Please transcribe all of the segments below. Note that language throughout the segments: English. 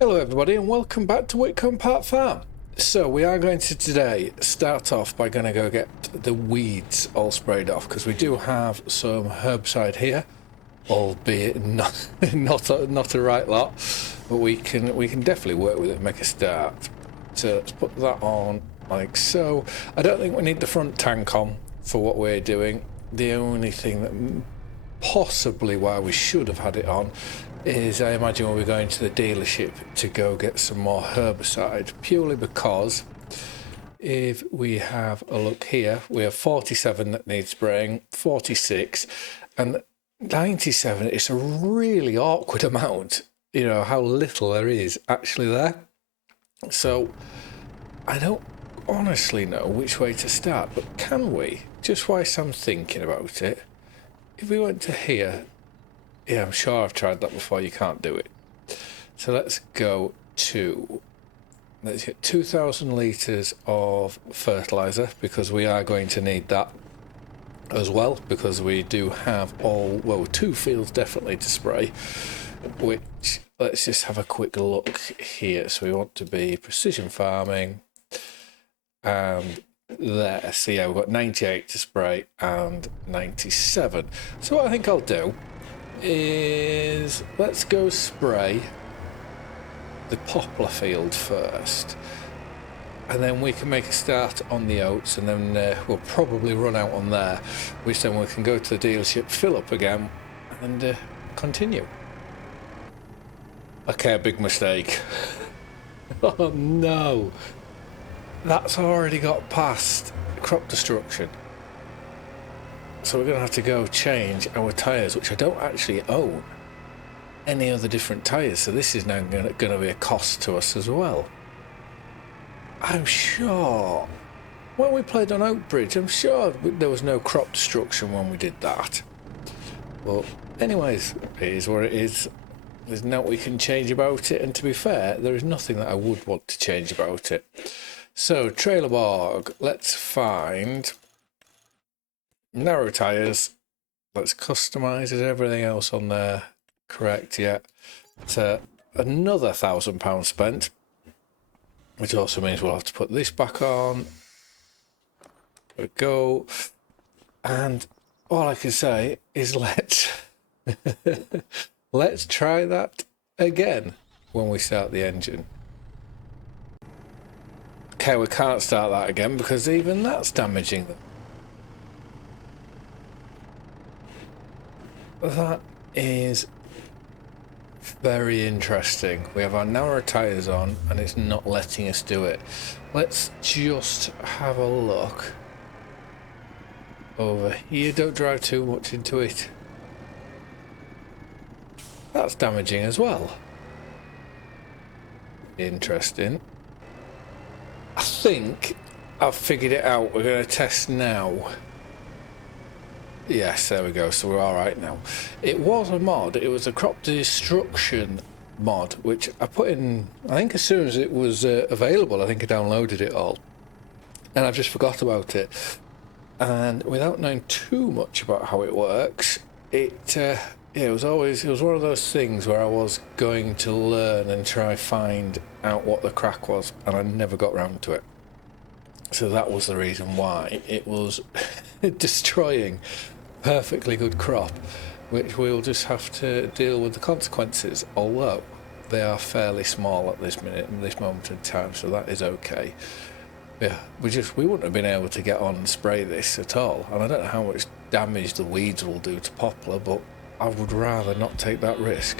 Hello everybody and welcome back to Witcombe Park Farm. So we are going to today start off by going to go get the weeds all sprayed off, because we do have some herbicide here, albeit not a right lot, but we can definitely work with it and make a start. So let's put that on like so. I don't think we need the front tank on for what we're doing. The only thing that possibly why we should have had it on is, I imagine, when we're going to the dealership to go get some more herbicide, purely because if we have a look here, we have 47 that need spraying, 46, and 97. It's a really awkward amount, you know, how little there is actually there. So I don't honestly know which way to start, but can we, just whilst I'm thinking about it, if we went to here, yeah, I'm sure I've tried that before, you can't do it. So let's go to, let's get 2,000 litres of fertiliser, because we are going to need that as well, because we do have two fields definitely to spray, which, let's just have a quick look here. So we want to be precision farming, and there, so yeah, we've got 98 to spray and 97. So what I think I'll do is, let's go spray the poplar field first, and then we can make a start on the oats, and then we'll probably run out on there, which then we can go to the dealership, fill up again, and continue. Okay, big mistake. Oh no, that's already got past crop destruction. So we're going to have to go change our tyres, which I don't actually own any other different tyres. So this is now going to be a cost to us as well. I'm sure when we played on Oak Bridge, I'm sure there was no crop destruction when we did that. But anyways, it is what it is. There's nothing we can change about it. And to be fair, there is nothing that I would want to change about it. So trailer borg, let's find narrow tyres. Let's customise it. Everything else on there correct yet. So another £1,000 spent, which also means we'll have to put this back on. There we go. And all I can say is let's try that again when we start the engine. Okay, we can't start that again because even that's damaging them. That is very interesting. We have our narrow tyres on and it's not letting us do it. Let's just have a look over here. Don't drive too much into it. That's damaging as well. Interesting. I think I've figured it out. We're going to test now. Yes, there we go. So we're all right now. It was a mod. It was a crop destruction mod, which I put in, I think as soon as it was available. I think I downloaded it all. And I've just forgot about it. And without knowing too much about how it works, it was one of those things where I was going to learn and try find out what the crack was, and I never got round to it. So that was the reason why it was destroying perfectly good crop, which we'll just have to deal with the consequences, although they are fairly small at this moment in time, so that is okay. Yeah, we wouldn't have been able to get on and spray this at all, and I don't know how much damage the weeds will do to poplar, but I would rather not take that risk.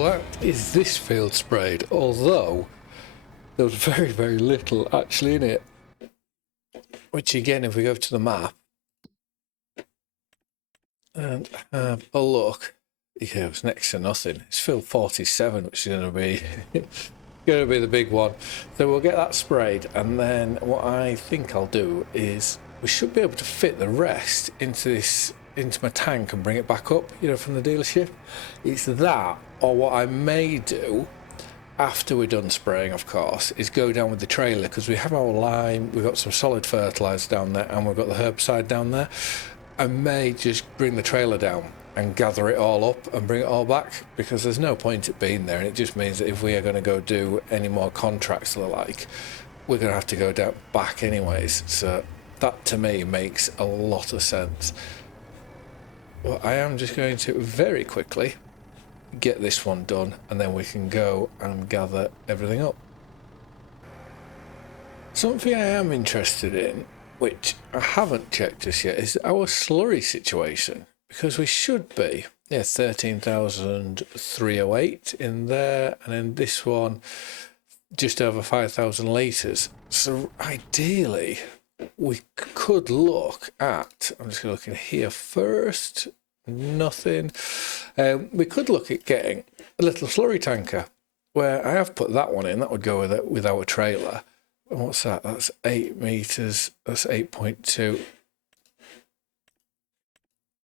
So that is this field sprayed, although there was very, very little actually in it. Which again, if we go to the map and have a look, yeah, it was next to nothing. It's field 47, which is going to be going to be the big one. So we'll get that sprayed, and then what I think I'll do is we should be able to fit the rest into my tank and bring it back up, you know, from the dealership. It's that, or what I may do after we're done spraying, of course, is go down with the trailer, because we have our lime, we've got some solid fertilizer down there, and we've got the herbicide down there. I may just bring the trailer down and gather it all up and bring it all back, because there's no point it being there, and it just means that if we are going to go do any more contracts or the like, we're going to have to go down back anyways. So that to me makes a lot of sense. Well, I am just going to very quickly get this one done, and then we can go and gather everything up. Something I am interested in, which I haven't checked just yet, is our slurry situation, because we should be 13,308 in there, and then this one just over 5,000 litres. So ideally we could look at, I'm just looking here first, nothing. We could look at getting a little slurry tanker, where I have put that one in. That would go with our trailer. And what's that? That's 8 meters. That's 8.2.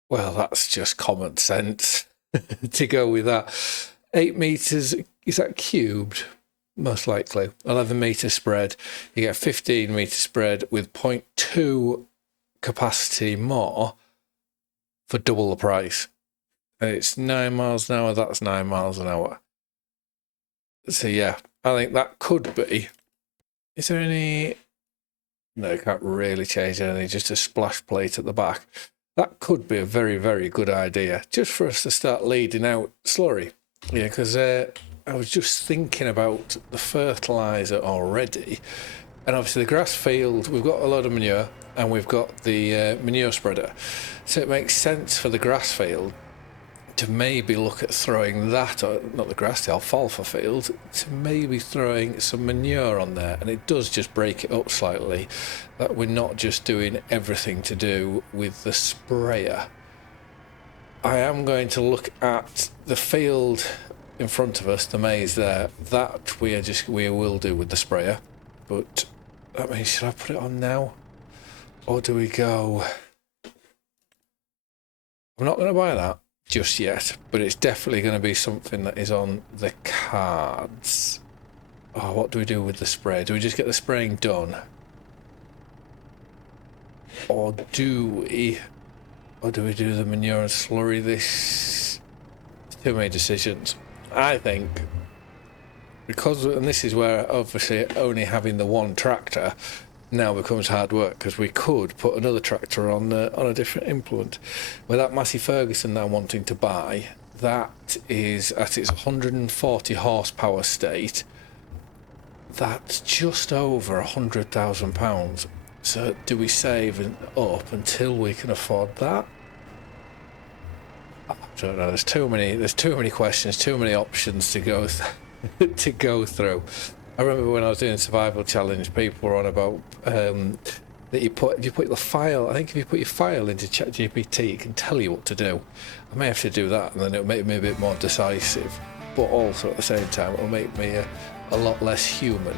Well, that's just common sense to go with that. 8 meters, is that cubed? Most likely. 11 meter spread. You get a 15 meter spread with 0.2 capacity more for double the price. And it's 9 miles an hour. That's 9 miles an hour. So yeah, I think that could be. Is there any? No, you can't really change anything. Just a splash plate at the back. That could be a very, very good idea, just for us to start leading out slurry. Yeah, because I was just thinking about the fertilizer already, and obviously the grass field, we've got a lot of manure, and we've got the manure spreader, so it makes sense for the grass field to maybe look at throwing that, or not the grass, the alfalfa field, to maybe throwing some manure on there, and it does just break it up slightly, that we're not just doing everything to do with the sprayer. I am going to look at the field in front of us, the maize there, that we will do with the sprayer, but I mean, should I put it on now, or do we go? I'm not going to buy that just yet, but it's definitely going to be something that is on the cards. Oh, what do we do with the spray? Do we just get the spraying done, or do we do the manure and slurry this? Too many decisions. I think, because, and this is where obviously only having the one tractor now becomes hard work, because we could put another tractor on a different implement. With that Massey Ferguson that I'm wanting to buy, that is at its 140 horsepower state. That's just over £100,000. So do we save up until we can afford that? I don't know. There's too many questions, too many options to go to go through. I remember when I was doing Survival Challenge, people were on about that you put the file. I think if you put your file into ChatGPT, it can tell you what to do. I may have to do that, and then it'll make me a bit more decisive, but also at the same time it'll make me a lot less human.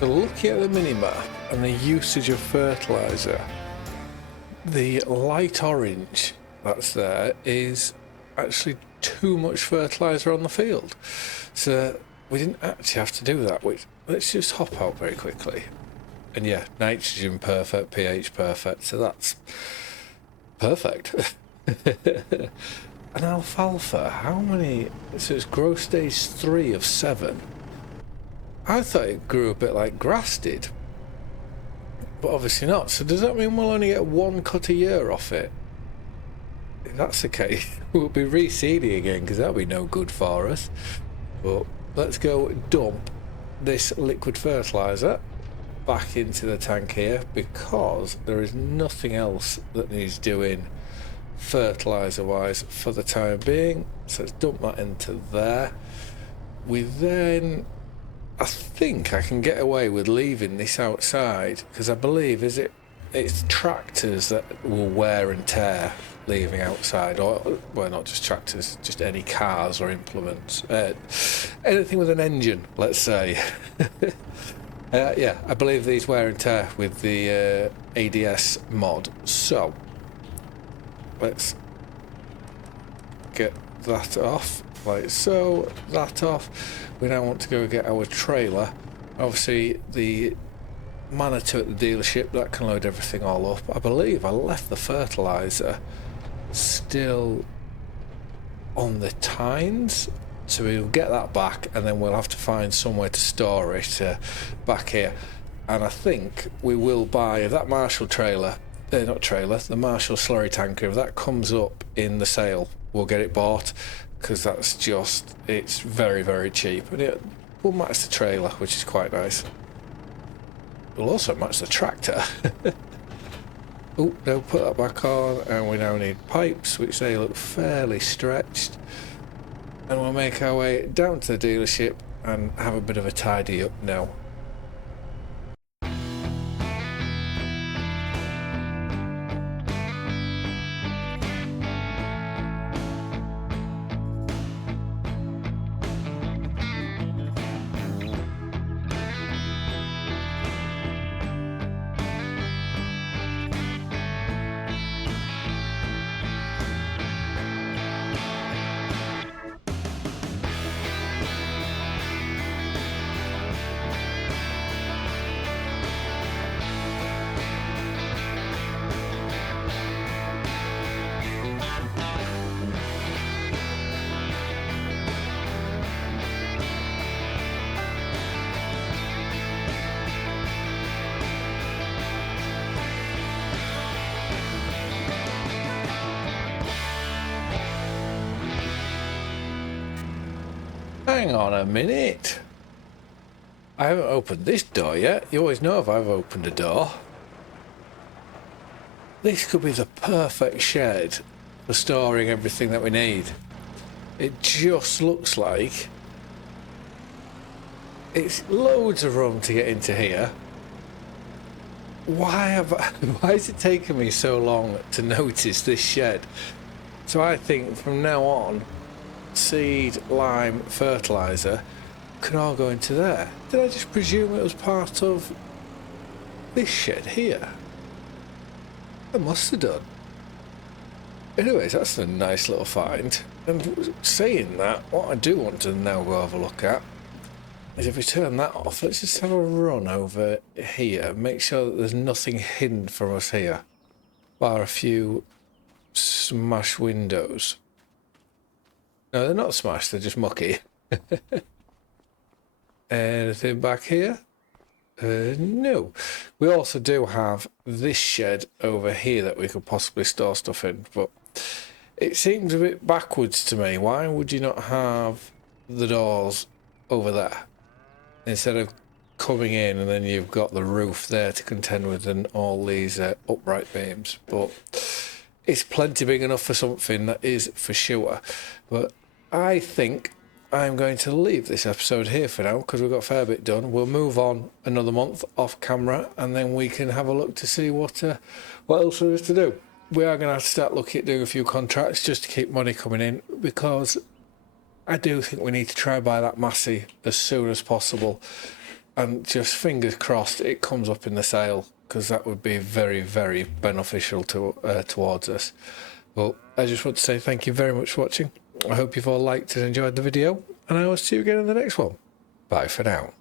So looking at the mini-map and the usage of fertiliser, the light orange that's there is actually too much fertiliser on the field. So we didn't actually have to do that. Let's just hop out very quickly. And yeah, nitrogen perfect, pH perfect, so that's perfect. And alfalfa, how many? So it's growth stage 3 of 7. I thought it grew a bit like grass did, but obviously not. So does that mean we'll only get 1 cut a year off it? If that's the case, we'll be reseeding again, because that'll be no good for us. But let's go dump this liquid fertiliser back into the tank here, because there is nothing else that needs doing fertiliser wise for the time being. So let's dump that into there. We then, I think I can get away with leaving this outside, because I believe it's tractors that will wear and tear leaving outside, or well, not just tractors, just any cars or implements, anything with an engine, let's say. Yeah, I believe these wear and tear with the ADS mod. So let's get that off, like so, that off. We now want to go get our trailer. Obviously the Manitou at the dealership, that can load everything all up. I believe I left the fertiliser still on the tines, so we'll get that back, and then we'll have to find somewhere to store it back here. And I think we will buy, if that Marshall trailer, not trailer, the Marshall slurry tanker, if that comes up in the sale, we'll get it bought, because that's just, it's very, very cheap, and it will match the trailer, which is quite nice. We'll also match the tractor. Oh, no, put that back on, and we now need pipes, which they look fairly stretched. And we'll make our way down to the dealership and have a bit of a tidy up now. Hang on a minute. I haven't opened this door yet. You always know if I've opened a door. This could be the perfect shed for storing everything that we need. It just looks like it's loads of room to get into here. Why is it taking me so long to notice this shed? So I think from now on, seed, lime, fertiliser can all go into there. Did I just presume it was part of this shed here? I must have done. Anyways, that's a nice little find. And saying that, what I do want to now go have a look at is if we turn that off, let's just have a run over here. Make sure that there's nothing hidden from us here, bar a few smashed windows. No, they're not smashed, they're just mucky. Anything back here? No. We also do have this shed over here that we could possibly store stuff in, but it seems a bit backwards to me. Why would you not have the doors over there instead of coming in and then you've got the roof there to contend with and all these upright beams? But it's plenty big enough for something, that is for sure. But I think I'm going to leave this episode here for now, because we've got a fair bit done. We'll move on another month off camera, and then we can have a look to see what else there is to do. We are going to have to start looking at doing a few contracts just to keep money coming in, because I do think we need to try buy that Massey as soon as possible, and just fingers crossed it comes up in the sale, because that would be very, very beneficial to towards us. Well, I just want to say thank you very much for watching. I hope you've all liked and enjoyed the video, and I will see you again in the next one. Bye for now.